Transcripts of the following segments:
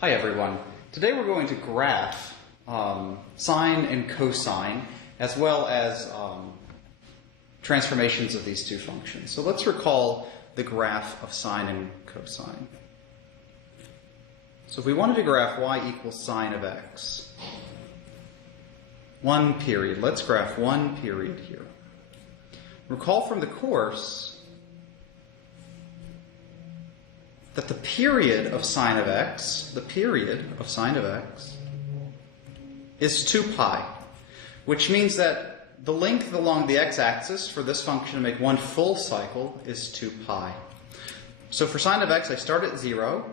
Hi everyone. Today we're going to graph sine and cosine as well as transformations of these two functions. So let's recall the graph of sine and cosine. So if we wanted to graph y equals sine of x, one period, let's graph one period here. Recall from the course that the period of sine of x, is 2 pi, which means that the length along the x-axis for this function to make one full cycle is 2 pi. So for sine of x, I start at 0,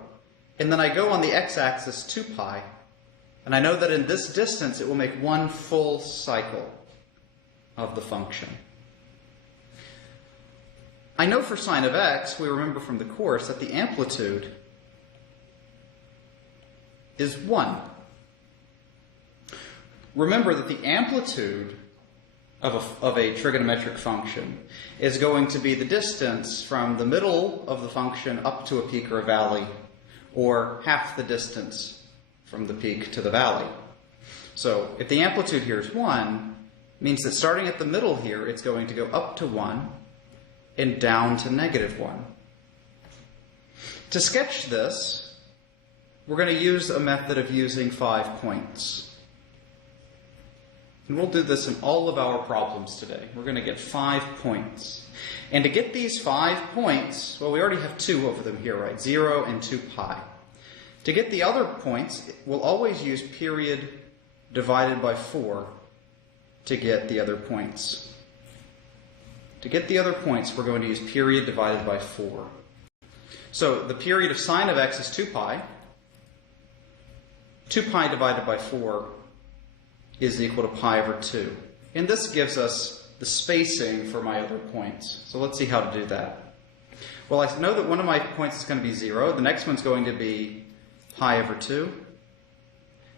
and then I go on the x-axis 2 pi, and I know that in this distance it will make one full cycle of the function. I know for sine of x, we remember from the course, that the amplitude is 1. Remember that the amplitude of a trigonometric function is going to be the distance from the middle of the function up to a peak or a valley, or half the distance from the peak to the valley. So if the amplitude here is 1, it means that starting at the middle here, it's going to go up to 1, and down to -1. To sketch this, we're going to use a method of using 5 points. And we'll do this in all of our problems today. We're going to get 5 points. And to get these 5 points, well, we already have 2 of them here, right? 0 and 2 pi. To get the other points, we'll always use period divided by 4 to get the other points. To get the other points, we're going to use period divided by 4. So the period of sine of x is 2 pi. 2 pi divided by 4 is equal to pi over 2. And this gives us the spacing for my other points. So let's see how to do that. Well, I know that one of my points is going to be 0. The next one's going to be pi over 2.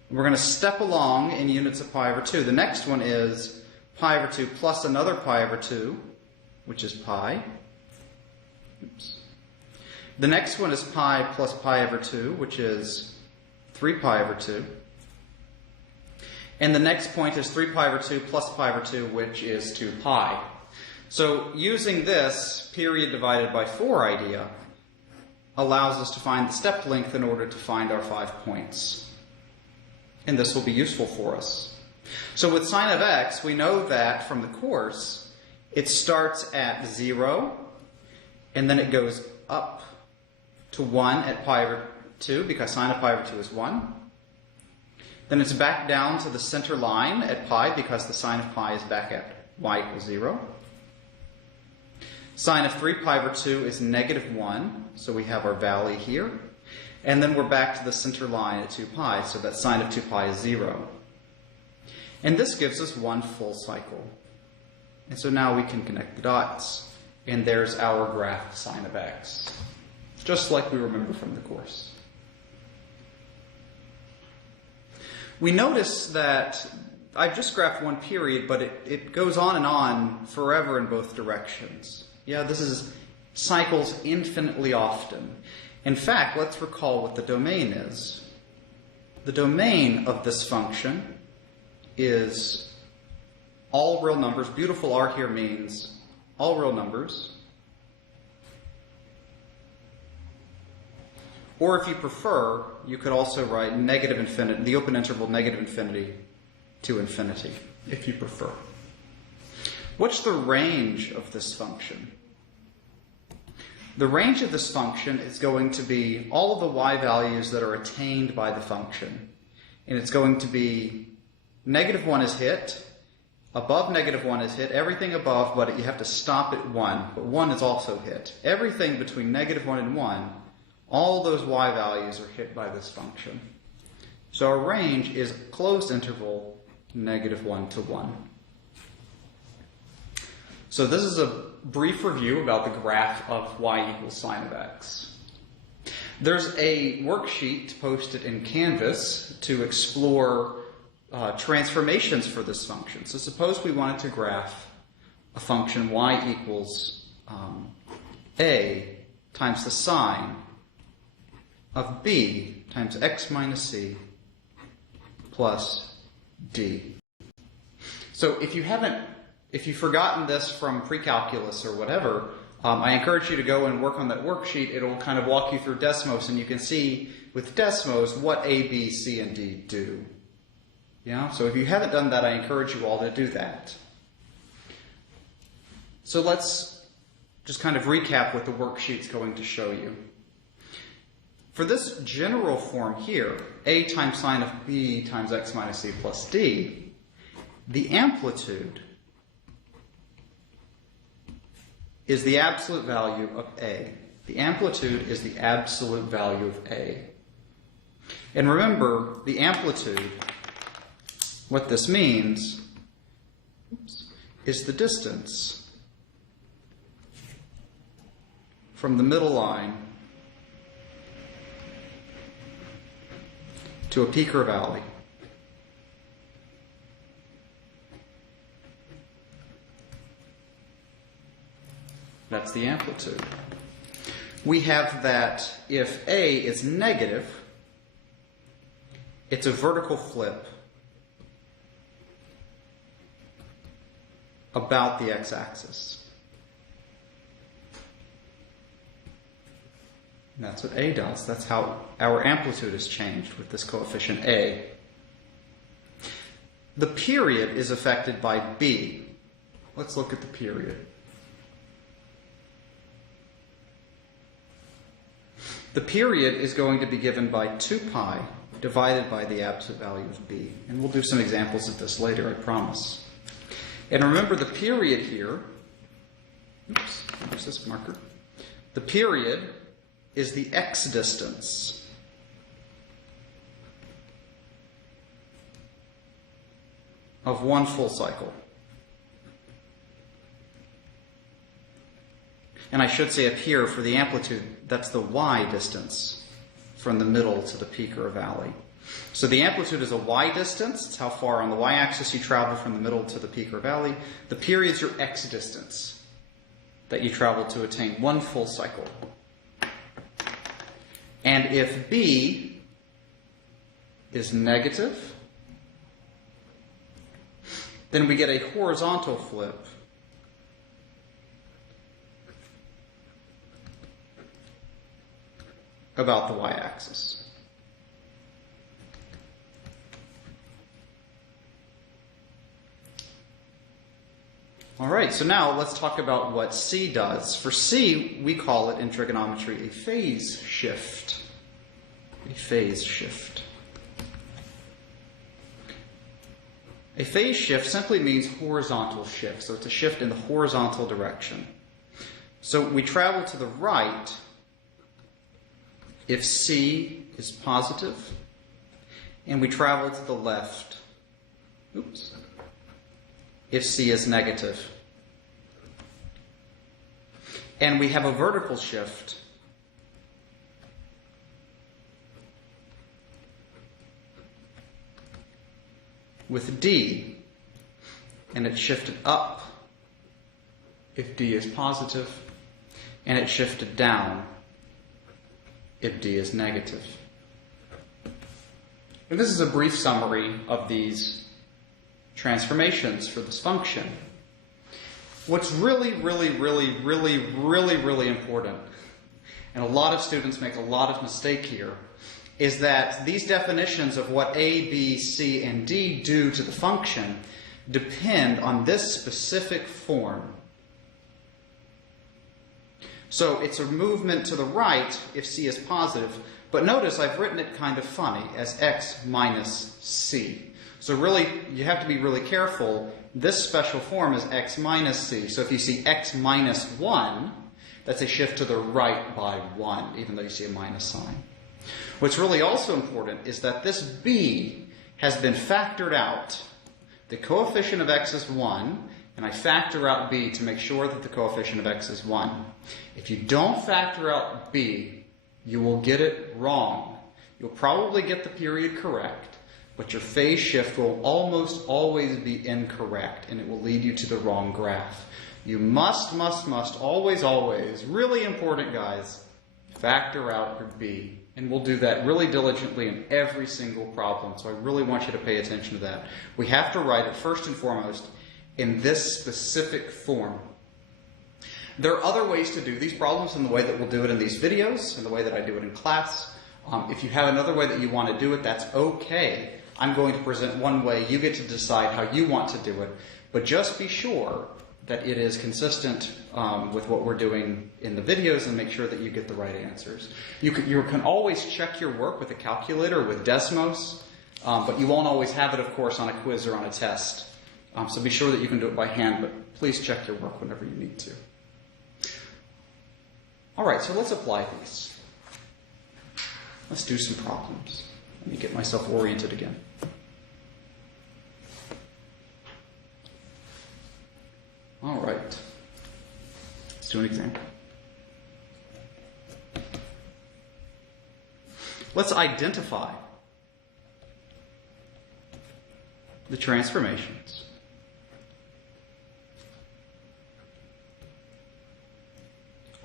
We're going to step along in units of pi over 2. The next one is pi over 2 plus another pi over 2, which is pi. Oops. The next one is pi plus pi over 2, which is 3 pi over 2. And the next point is 3 pi over 2 plus pi over 2, which is 2 pi. So using this period divided by 4 idea allows us to find the step length in order to find our 5 points. And this will be useful for us. So with sine of x, we know that from the course, it starts at 0, and then it goes up to 1 at pi over 2, because sine of pi over 2 is 1. Then it's back down to the center line at pi, because the sine of pi is back at y equals 0. Sine of 3 pi over 2 is -1, so we have our valley here. And then we're back to the center line at 2 pi, so that sine of 2 pi is 0. And this gives us one full cycle. And so now we can connect the dots, and there's our graph of sine of x, just like we remember from the course. We notice that I've just graphed one period, but it goes on and on forever in both directions. Yeah, this is cycles infinitely often. In fact, let's recall what the domain is. The domain of this function is all real numbers. Beautiful R here means all real numbers. Or if you prefer, you could also write negative infinity, the open interval negative infinity to infinity, if you prefer. What's the range of this function? The range of this function is going to be all of the y values that are attained by the function. And it's going to be -1 is hit, above -1 is hit, everything above, but you have to stop at 1, but 1 is also hit. Everything between -1 and 1, all those y values are hit by this function. So our range is closed interval -1 to 1. So this is a brief review about the graph of y equals sine of x. There's a worksheet posted in Canvas to explore transformations for this function. So suppose we wanted to graph a function y equals a times the sine of b times x minus c plus d. So if you've forgotten this from pre-calculus or whatever, I encourage you to go and work on that worksheet. It'll kind of walk you through Desmos, and you can see with Desmos what A, B, C, and D do. Yeah? So if you haven't done that, I encourage you all to do that. So let's just kind of recap what the worksheet's going to show you. For this general form here, A times sine of B times x minus c plus d, the amplitude is the absolute value of A. The amplitude is the absolute value of A. And remember, the amplitude, what this means, is the distance from the middle line to a peak or valley. That's the amplitude. We have that if A is negative, it's a vertical flip about the x-axis. And that's what A does. That's how our amplitude is changed with this coefficient A. The period is affected by B. Let's look at the period. The period is going to be given by 2 pi divided by the absolute value of b. And we'll do some examples of this later, I promise. And remember the period here, oops, where's this marker? The period is the x distance of one full cycle. And I should say up here for the amplitude, that's the y distance from the middle to the peak or valley. So the amplitude is a y distance. It's how far on the y-axis you travel from the middle to the peak or valley. The period is your x distance that you travel to attain one full cycle. And if b is negative, then we get a horizontal flip about the y-axis. All right, so now let's talk about what C does. For C, we call it in trigonometry a phase shift. A phase shift. A phase shift simply means horizontal shift, so it's a shift in the horizontal direction. So we travel to the right if C is positive, and we travel to the left, oops, if C is negative. And we have a vertical shift with D, and it's shifted up if D is positive, and it's shifted down if D is negative. And this is a brief summary of these transformations for this function. What's really important, and a lot of students make a lot of mistake here, is that these definitions of what A, B, C, and D do to the function depend on this specific form. So it's a movement to the right if C is positive, but notice I've written it kind of funny as x minus c. So really, you have to be really careful. This special form is x minus c. So if you see x minus 1, that's a shift to the right by 1, even though you see a minus sign. What's really also important is that this b has been factored out. The coefficient of x is 1, and I factor out b to make sure that the coefficient of x is 1. If you don't factor out b, you will get it wrong. You'll probably get the period correct, but your phase shift will almost always be incorrect, and it will lead you to the wrong graph. You must always, really important, guys, factor out your b. And we'll do that really diligently in every single problem. So I really want you to pay attention to that. We have to write it first and foremost in this specific form. There are other ways to do these problems in the way that we'll do it in these videos, in the way that I do it in class. If you have another way that you want to do it, that's okay. I'm going to present one way. You get to decide how you want to do it. But just be sure that it is consistent with what we're doing in the videos and make sure that you get the right answers. You can always check your work with a calculator, with Desmos, but you won't always have it, of course, on a quiz or on a test. So be sure that you can do it by hand, but please check your work whenever you need to. All right, so let's apply these. Let's do some problems. Let me get myself oriented again. All right. Let's do an example. Let's identify the transformations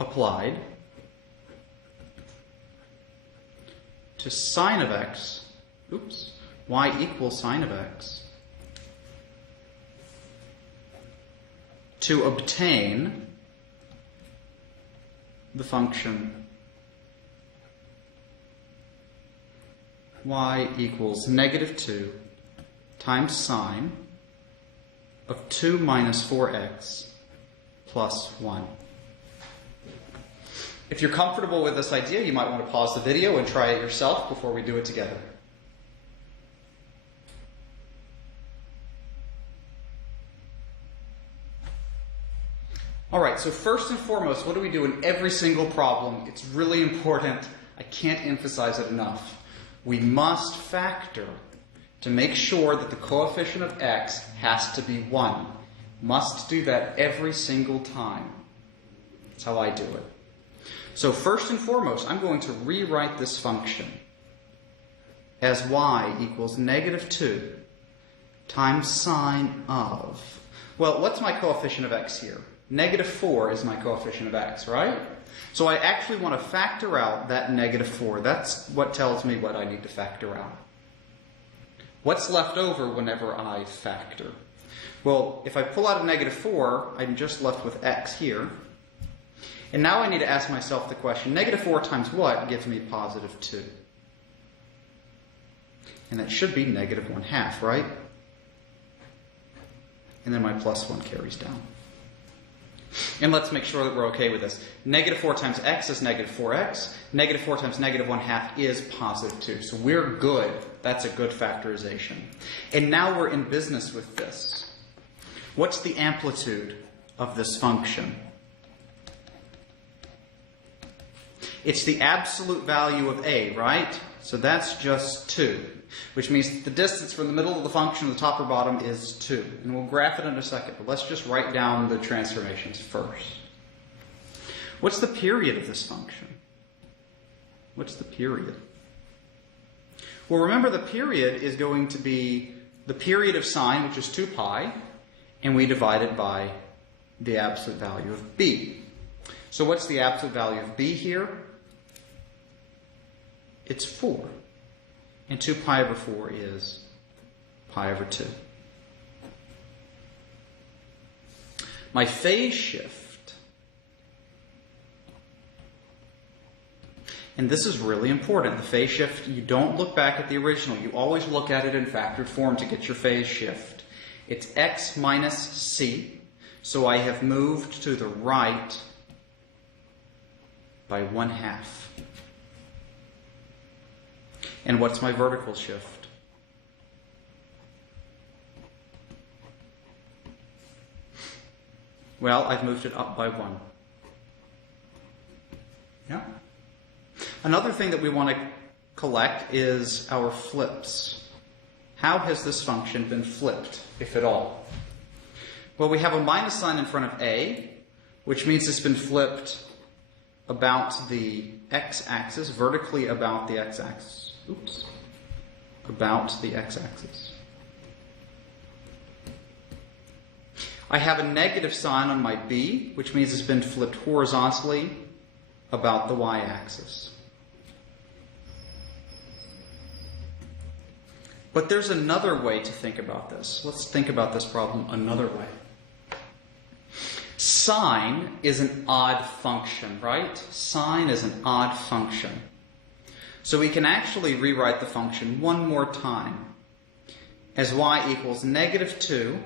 applied to sine of x, y equals sine of x, to obtain the function y equals -2 times sine of 2 minus 4x plus 1. If you're comfortable with this idea, you might want to pause the video and try it yourself before we do it together. All right, so first and foremost, what do we do in every single problem? It's really important. I can't emphasize it enough. We must factor to make sure that the coefficient of x has to be 1. Must do that every single time. That's how I do it. So first and foremost, I'm going to rewrite this function as y equals -2 times sine of, well, what's my coefficient of x here? -4 is my coefficient of x, right? So I actually want to factor out that -4. That's what tells me what I need to factor out. What's left over whenever I factor? Well, if I pull out a -4, I'm just left with x here. And now I need to ask myself the question, -4 times what gives me +2? And that should be -1/2, right? And then my +1 carries down. And let's make sure that we're okay with this. -4 times x is -4x. -4 times -1/2 is +2. So we're good. That's a good factorization. And now we're in business with this. What's the amplitude of this function? It's the absolute value of a, right? So that's just 2, which means that the distance from the middle of the function to the top or bottom is 2. And we'll graph it in a second, but let's just write down the transformations first. What's the period of this function? What's the period? Well, remember the period is going to be the period of sine, which is 2 pi, and we divide it by the absolute value of b. So what's the absolute value of b here? It's 4. And 2 pi over 4 is pi over 2. My phase shift, and this is really important, the phase shift, you don't look back at the original. You always look at it in factored form to get your phase shift. It's x minus c, so I have moved to the right by 1/2. And what's my vertical shift? Well, I've moved it up by 1. Yeah. Another thing that we want to collect is our flips. How has this function been flipped, if at all? Well, we have a minus sign in front of a, which means it's been flipped about the x-axis, vertically about the x-axis. About the x-axis. I have a negative sign on my b, which means it's been flipped horizontally about the y-axis. But there's another way to think about this. Let's think about this problem another way. Sine is an odd function, right? Sine is an odd function. So we can actually rewrite the function one more time as y equals negative 2.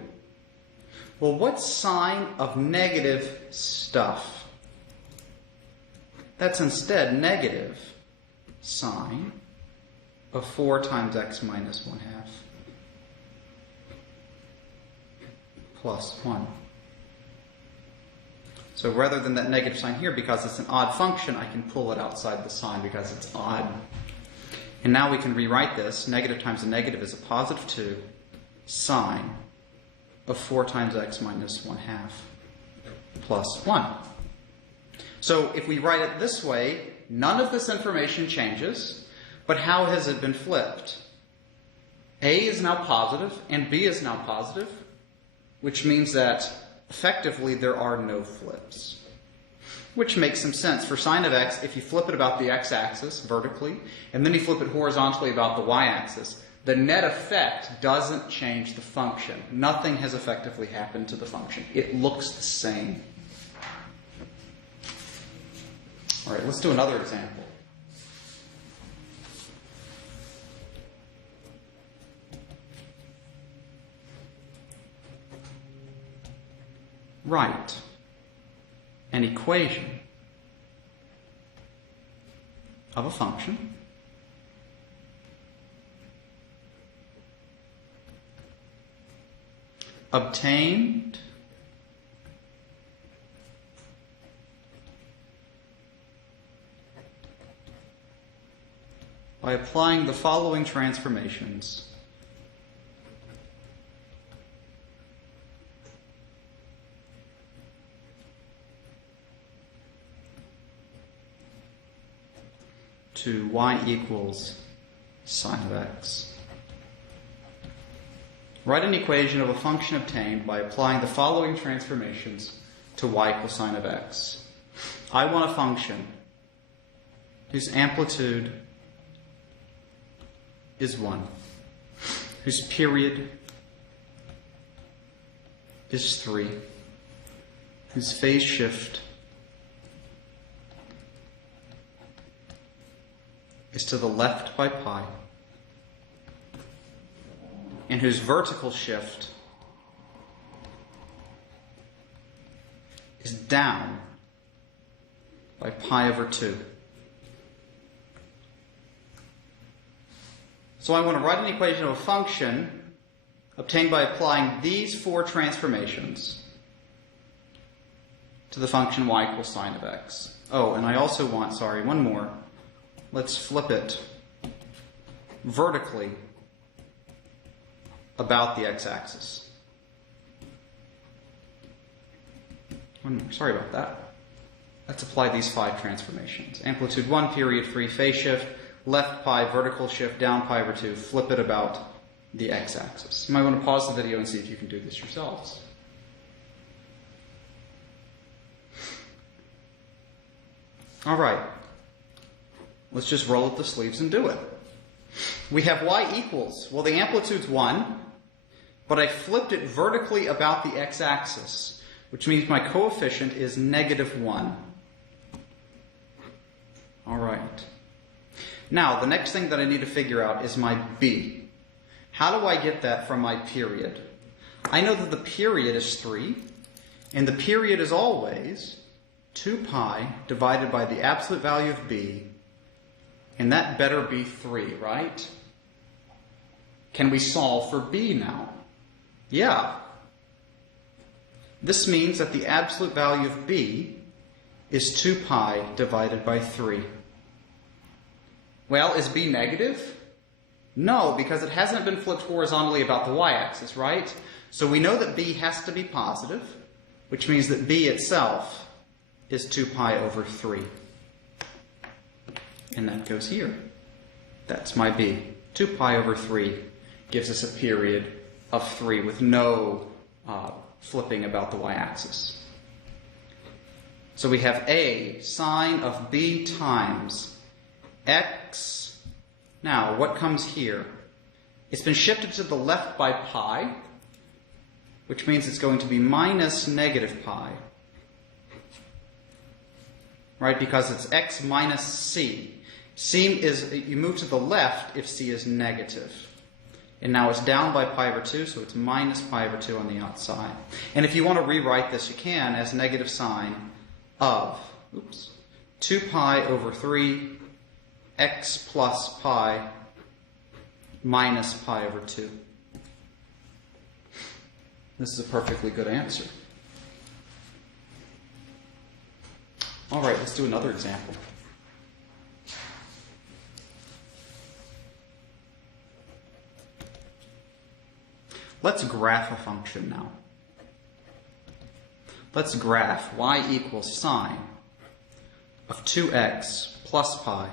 Well, what's sine of negative stuff? That's instead negative sine of 4 times x minus 1/2 plus 1. So rather than that negative sign here, because it's an odd function, I can pull it outside the sign because it's odd. And now we can rewrite this. Negative times a negative is a positive 2 sine of 4 times x minus 1/2 plus 1. So if we write it this way, none of this information changes, but how has it been flipped? A is now positive and B is now positive, which means that effectively there are no flips. Which makes some sense. For sine of x, if you flip it about the x-axis vertically, and then you flip it horizontally about the y-axis, the net effect doesn't change the function. Nothing has effectively happened to the function. It looks the same. All right, let's do another example. Write an equation of a function obtained by applying the following transformations to y equals sine of x. Write an equation of a function obtained by applying the following transformations to y equals sine of x. I want a function whose amplitude is 1, whose period is 3, whose phase shift is to the left by pi, and whose vertical shift is down by pi over 2. So I want to write an equation of a function obtained by applying these 4 transformations to the function y equals sine of x. Oh, and I also want, one more. Let's flip it vertically about the x-axis. Sorry about that. Let's apply these 5 transformations. Amplitude 1, period 3, phase shift, left pi, vertical shift, down pi over 2, flip it about the x-axis. You might want to pause the video and see if you can do this yourselves. All right. Let's just roll up the sleeves and do it. We have y equals, well, the amplitude's 1, but I flipped it vertically about the x-axis, which means my coefficient is negative 1. All right. Now, the next thing that I need to figure out is my b. How do I get that from my period? I know that the period is 3, and the period is always 2 pi divided by the absolute value of b, and that better be 3, right? Can we solve for b now? Yeah. This means that the absolute value of b is 2 pi divided by 3. Well, is b negative? No, because it hasn't been flipped horizontally about the y-axis, right? So we know that b has to be positive, which means that b itself is 2 pi over 3. And that goes here. That's my b. 2 pi over 3 gives us a period of 3 with no flipping about the y-axis. So we have a sine of b times x. Now, what comes here? It's been shifted to the left by pi, which means it's going to be minus negative pi. Right? Because it's x minus c. C is, you move to the left if c is negative. And now it's down by pi over 2, so it's minus pi over 2 on the outside. And if you want to rewrite this, you can as negative sine of 2 pi over 3 x plus pi minus pi over 2. This is a perfectly good answer. All right, let's do another example. Let's graph a function now. Let's graph y equals sine of 2x plus pi.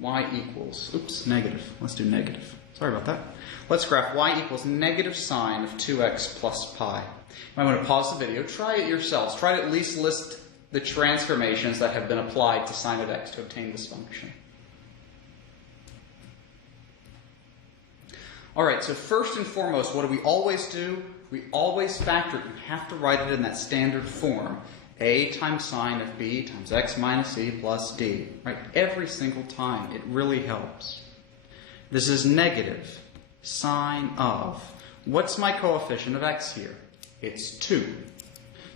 Y equals, negative. Let's do negative. Sorry about that. Let's graph y equals negative sine of 2x plus pi. I'm going to pause the video. Try it yourselves. Try to at least list the transformations that have been applied to sine of x to obtain this function. All right, so first and foremost, what do we always do? We always factor it. You have to write it in that standard form. A times sine of b times x minus c plus d. Right? Every single time. It really helps. This is negative sine of. What's my coefficient of x here? It's 2.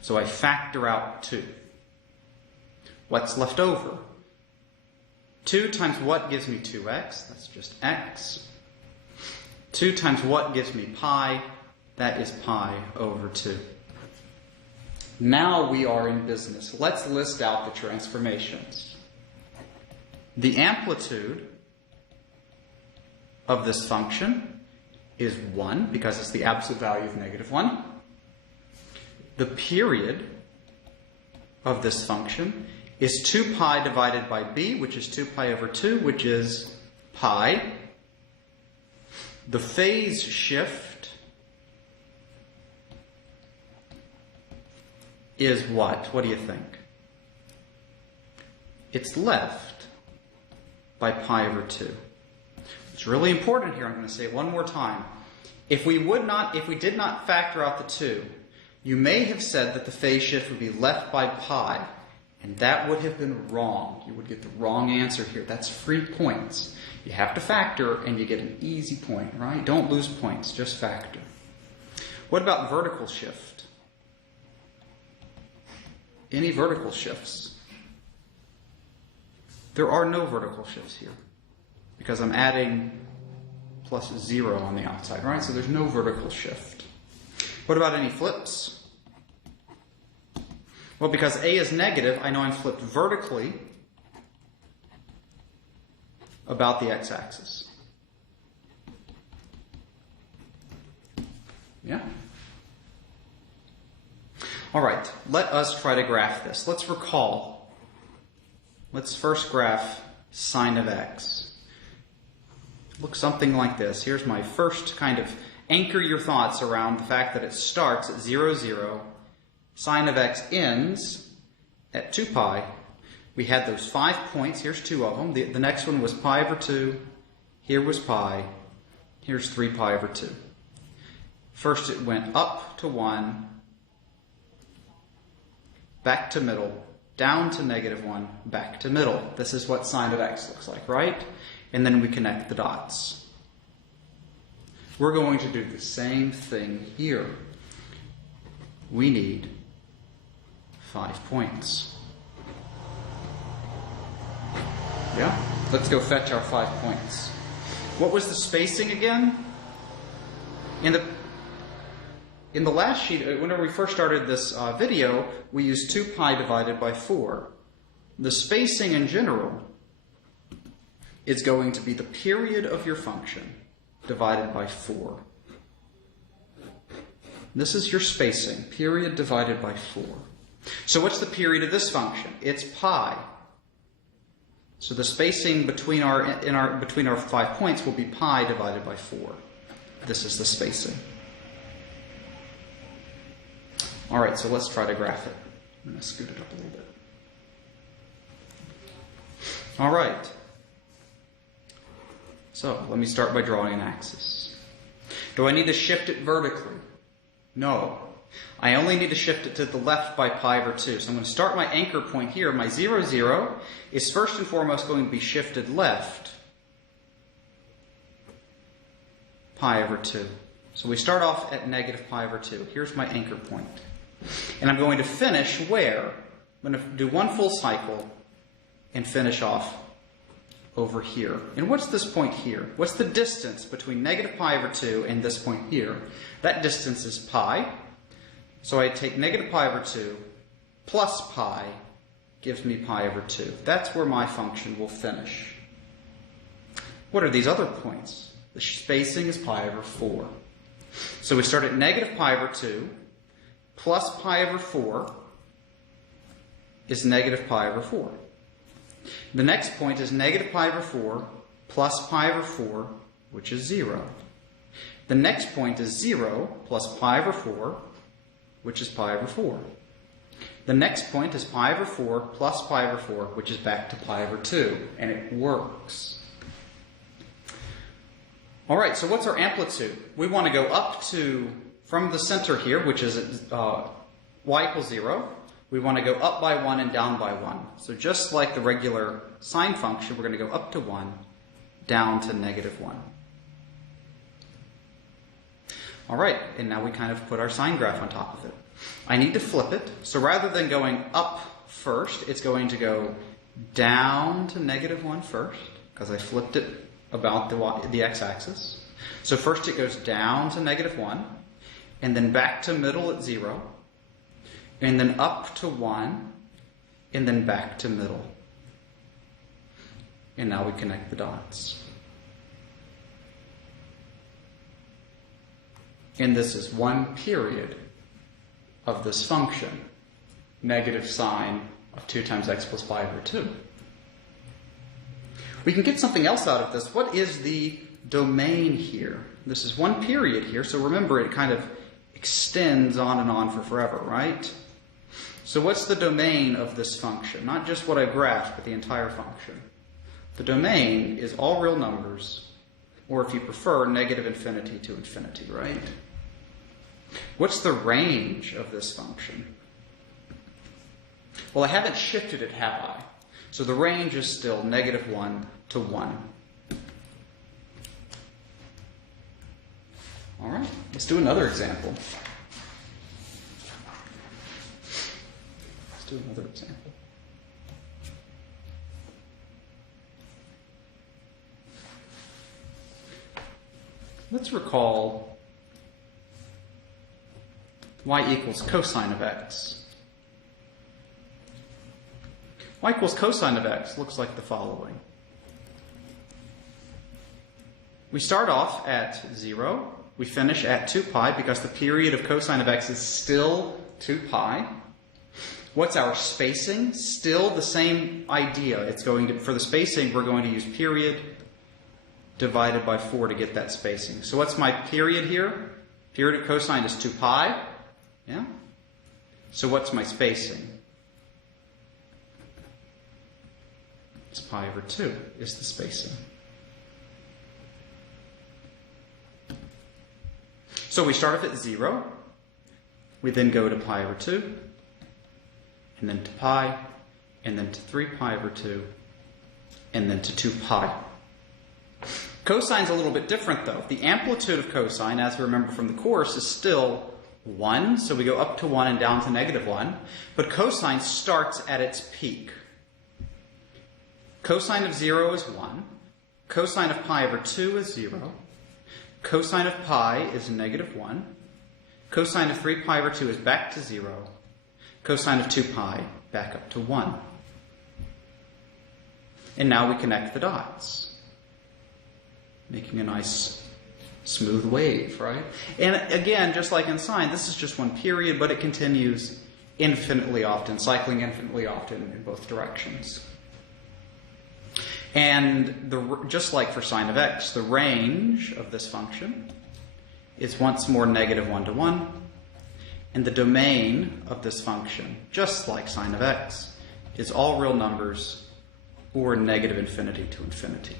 So I factor out 2. What's left over? 2 times what gives me 2x? That's just x. 2 times what gives me pi? That is pi over 2. Now we are in business. Let's list out the transformations. The amplitude of this function is 1 because it's the absolute value of negative 1. The period of this function is 2 pi divided by b, which is 2 pi over 2, which is pi. The phase shift is what? What do you think? It's left by pi over 2. It's really important here. I'm going to say it one more time. If we did not factor out the 2, you may have said that the phase shift would be left by pi, and that would have been wrong. You would get the wrong answer here. That's free points. You have to factor, and you get an easy point, right? Don't lose points, just factor. What about vertical shift? Any vertical shifts? There are no vertical shifts here, because I'm adding plus 0 on the outside, right? So there's no vertical shift. What about any flips? Well, because a is negative, I know I'm flipped vertically about the x-axis. Yeah? All right, let us try to graph this. Let's recall. Let's first graph sine of x. Looks something like this. Here's my first kind of anchor your thoughts around the fact that it starts at 0, 0. Sine of x ends at 2 pi. We had those 5 points. Here's 2 of them. The next one was pi over 2. Here was pi. Here's 3 pi over 2. First it went up to 1, back to middle, down to negative 1, back to middle. This is what sine of x looks like, right? And then we connect the dots. We're going to do the same thing here. We need 5 points. Yeah? Let's go fetch our 5 points. What was the spacing again? In the last sheet, whenever we first started this video, we used 2 pi divided by 4. The spacing in general is going to be the period of your function divided by 4. This is your spacing, period divided by 4. So what's the period of this function? It's pi. So the spacing between our 5 points will be pi divided by 4. This is the spacing. All right, so let's try to graph it. I'm going to scoot it up a little bit. All right. So let me start by drawing an axis. Do I need to shift it vertically? No. I only need to shift it to the left by pi over 2. So I'm going to start my anchor point here. My 0, 0 is first and foremost going to be shifted left pi over 2. So we start off at negative pi over 2. Here's my anchor point. And I'm going to finish where? I'm going to do one full cycle and finish off over here. And what's this point here? What's the distance between negative pi over 2 and this point here? That distance is pi. So I take negative pi over 2 plus pi gives me pi over 2. That's where my function will finish. What are these other points? The spacing is pi over 4. So we start at negative pi over 2 plus pi over 4 is negative pi over 4. The next point is negative pi over 4 plus pi over 4, which is 0. The next point is 0 plus pi over 4, which is pi over 4. The next point is pi over 4 plus pi over 4, which is back to pi over 2, and it works. All right, so what's our amplitude? We want to go up to, from the center here, which is y equals 0, we want to go up by 1 and down by 1. So just like the regular sine function, we're going to go up to 1, down to negative 1. All right, and now we kind of put our sine graph on top of it. I need to flip it. So rather than going up first, it's going to go down to negative 1 first, because I flipped it about the x-axis. So first it goes down to negative 1, and then back to middle at 0, and then up to 1, and then back to middle. And now we connect the dots. And this is one period of this function, negative sine of 2 times x plus pi over 2. We can get something else out of this. What is the domain here? This is one period here, so remember it kind of extends on and on for forever, right? So what's the domain of this function? Not just what I graphed, but the entire function. The domain is all real numbers, or if you prefer, negative infinity to infinity, right? What's the range of this function? Well, I haven't shifted it, have I? So the range is still negative 1 to 1. All right, let's do another example. Let's do another example. Let's recall y equals cosine of x. Y equals cosine of x looks like the following. We start off at 0. We finish at 2 pi because the period of cosine of x is still 2 pi. What's our spacing? Still the same idea. It's going to, for the spacing, we're going to use period divided by 4 to get that spacing. So what's my period here? Period of cosine is 2 pi. Yeah? So what's my spacing? It's pi over 2 is the spacing. So we start off at 0. We then go to pi over 2, and then to pi, and then to 3 pi over 2, and then to 2 pi. Cosine's a little bit different, though. The amplitude of cosine, as we remember from the course, is still 1. So we go up to 1 and down to negative 1. But cosine starts at its peak. Cosine of 0 is 1. Cosine of pi over 2 is 0. Cosine of pi is negative 1. Cosine of 3 pi over 2 is back to 0. Cosine of 2 pi back up to 1. And now we connect the dots, making a nice smooth wave, right? And again, just like in sine, this is just one period, but it continues infinitely often, cycling infinitely often in both directions. And just like for sine of x, the range of this function is once more negative 1 to 1, And the domain of this function, just like sine of x, is all real numbers or negative infinity to infinity.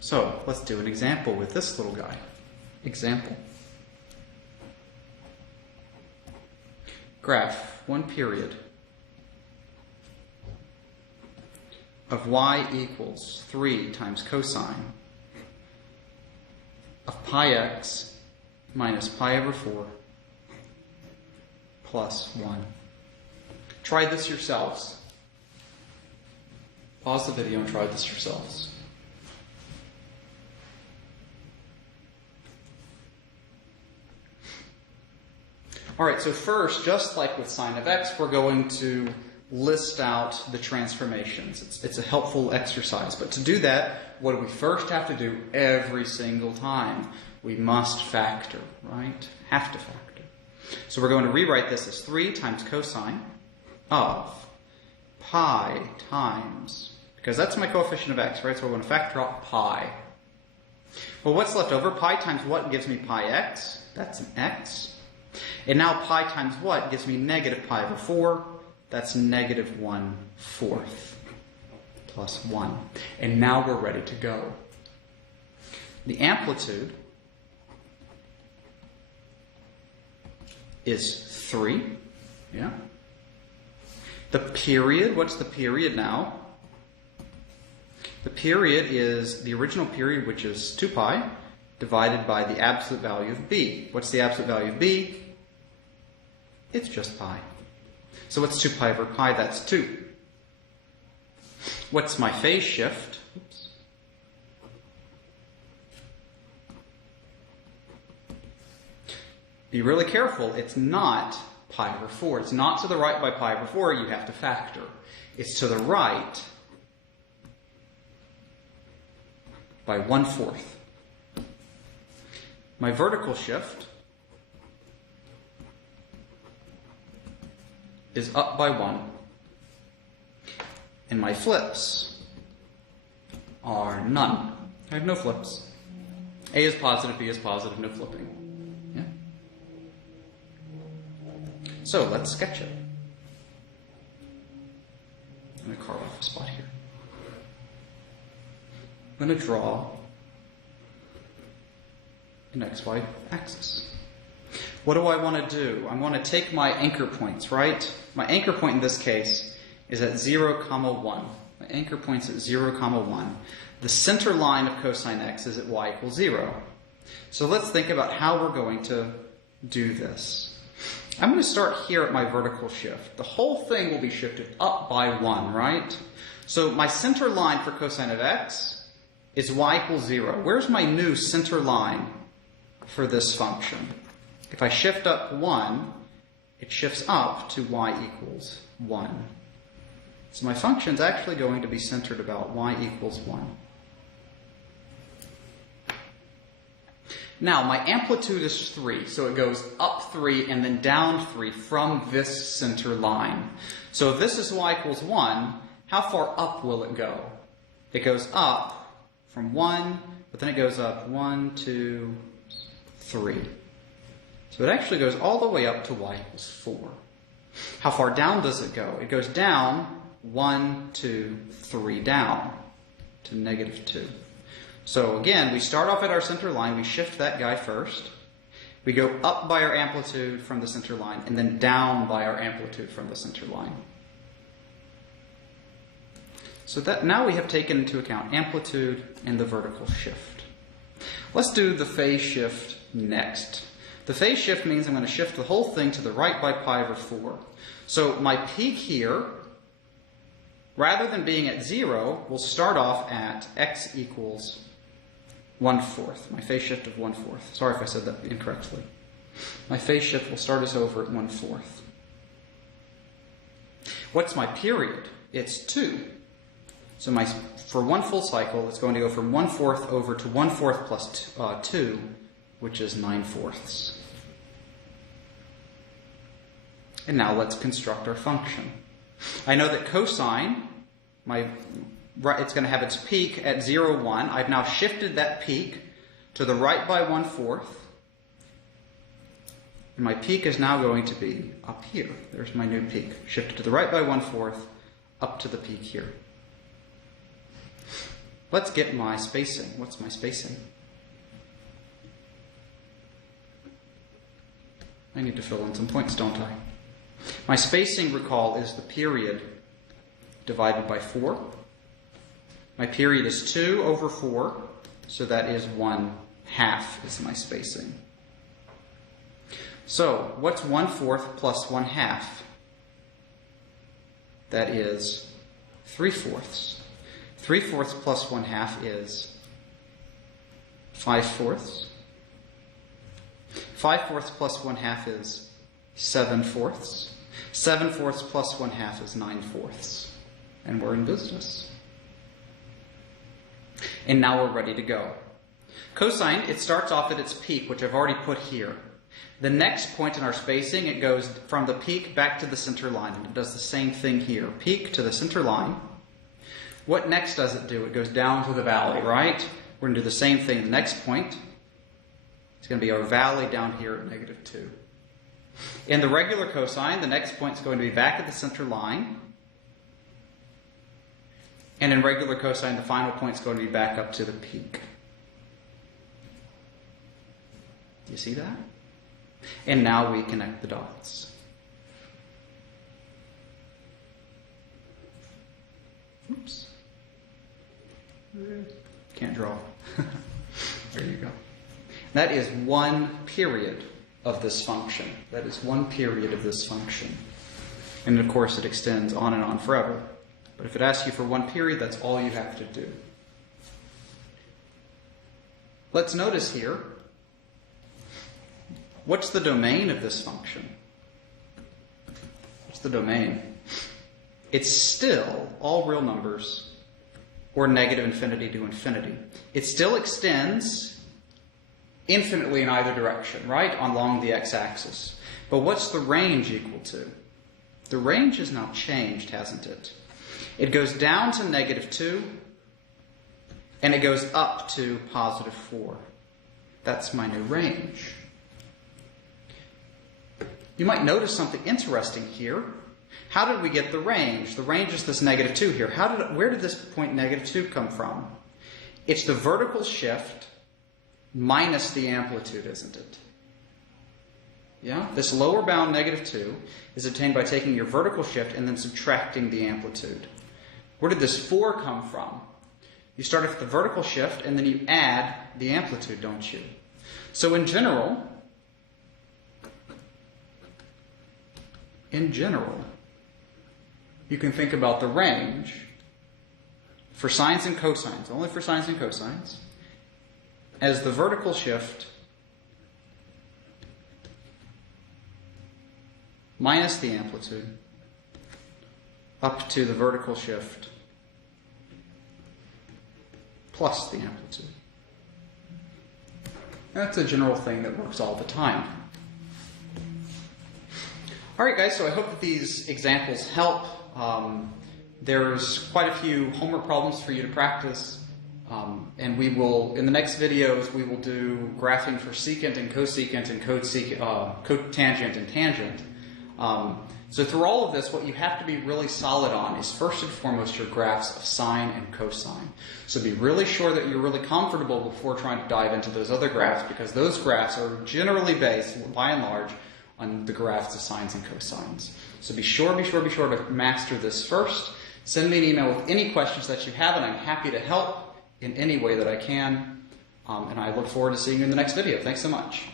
So let's do an example with this little guy. Example. Graph one period of y equals 3 times cosine of pi x minus pi over 4 plus 1. Try this yourselves. Pause the video and try this yourselves. All right, so first, just like with sine of x, we're going to list out the transformations. It's a helpful exercise. But to do that, what do we first have to do every single time? We must factor, right? Have to factor. So we're going to rewrite this as 3 times cosine of pi times, because that's my coefficient of x, right? So we're going to factor out pi. Well, what's left over? Pi times what gives me pi x? That's an x. And now pi times what gives me negative pi over 4? That's negative 1/4 plus 1. And now we're ready to go. The amplitude is 3. Yeah. The period, what's the period now? The period is the original period, which is 2 pi, divided by the absolute value of b. What's the absolute value of b? It's just pi. So what's 2 pi over pi? That's 2. What's my phase shift? Oops. Be really careful. It's not pi over 4. It's not to the right by pi over 4. You have to factor. It's to the right by 1/4. My vertical shift is up by 1. And my flips are none. I have no flips. A is positive, B is positive, no flipping. Yeah? So let's sketch it. I'm going to carve off a spot here. I'm going to draw an XY axis. What do I want to do? I want to take my anchor points, right? My anchor point in this case is at 0, 1. My anchor point's at 0, 1. The center line of cosine x is at y equals 0. So let's think about how we're going to do this. I'm going to start here at my vertical shift. The whole thing will be shifted up by 1, right? So my center line for cosine of x is y equals 0. Where's my new center line for this function? If I shift up 1, it shifts up to y equals 1. So my function is actually going to be centered about y equals 1. Now, my amplitude is 3, so it goes up 3 and then down 3 from this center line. So if this is y equals 1, how far up will it go? It goes up from 1, but then it goes up 1, 2, 3. So it actually goes all the way up to y equals 4. How far down does it go? It goes down 1, 2, 3 down to negative 2. So again, we start off at our center line. We shift that guy first. We go up by our amplitude from the center line and then down by our amplitude from the center line. So that now we have taken into account amplitude and the vertical shift. Let's do the phase shift next. The phase shift means I'm going to shift the whole thing to the right by pi over 4. So my peak here, rather than being at 0, will start off at x equals 1/4. My phase shift of 1/4. Sorry if I said that incorrectly. My phase shift will start us over at 1/4. What's my period? It's 2. So for one full cycle, it's going to go from 1/4 over to 1/4 plus 2, which is 9/4. And now let's construct our function. I know that cosine, it's going to have its peak at 0, 1. I've now shifted that peak to the right by 1/4. And my peak is now going to be up here. There's my new peak. Shifted to the right by 1/4, up to the peak here. Let's get my spacing. What's my spacing? I need to fill in some points, don't I? My spacing, recall, is the period divided by 4. My period is 2 over 4, so that is 1/2 is my spacing. So, what's 1/4 plus 1/2? That is 3/4. 3/4 plus 1/2 is 5/4. 5/4 plus 1/2 is 7/4. 7/4 plus 1/2 is 9/4. And we're in business. And now we're ready to go. Cosine, it starts off at its peak, which I've already put here. The next point in our spacing, it goes from the peak back to the center line. And it does the same thing here. Peak to the center line. What next does it do? It goes down to the valley, right? We're going to do the same thing. The next point, it's going to be our valley down here at -2. In the regular cosine, the next point is going to be back at the center line. And in regular cosine, the final point is going to be back up to the peak. Do you see that? And now we connect the dots. Oops. Can't draw. There you go. That is one period of this function. That is one period of this function. And of course, it extends on and on forever. But if it asks you for one period, that's all you have to do. Let's notice here, what's the domain of this function? What's the domain? It's still all real numbers or -infinity to infinity. It still extends infinitely in either direction, right? Along the x-axis. But what's the range equal to? The range has now changed, hasn't it? It goes down to -2 and it goes up to +4. That's my new range. You might notice something interesting here. How did we get the range? The range is this -2 here. Where did this point -2 come from? It's the vertical shift minus the amplitude, isn't it? Yeah? This lower bound -2 is obtained by taking your vertical shift and then subtracting the amplitude. Where did this 4 come from? You start with the vertical shift and then you add the amplitude, don't you? So in general, you can think about the range for sines and cosines, only for sines and cosines, as the vertical shift minus the amplitude up to the vertical shift plus the amplitude. That's a general thing that works all the time. All right, guys, so I hope that these examples help. There's quite a few homework problems for you to practice. And we will, in the next videos, we will do graphing for secant and cosecant and cotangent and tangent. So through all of this, what you have to be really solid on is first and foremost your graphs of sine and cosine. So be really sure that you're really comfortable before trying to dive into those other graphs, because those graphs are generally based, by and large, on the graphs of sines and cosines. So be sure to master this first. Send me an email with any questions that you have, and I'm happy to help in any way that I can. And I look forward to seeing you in the next video. Thanks so much.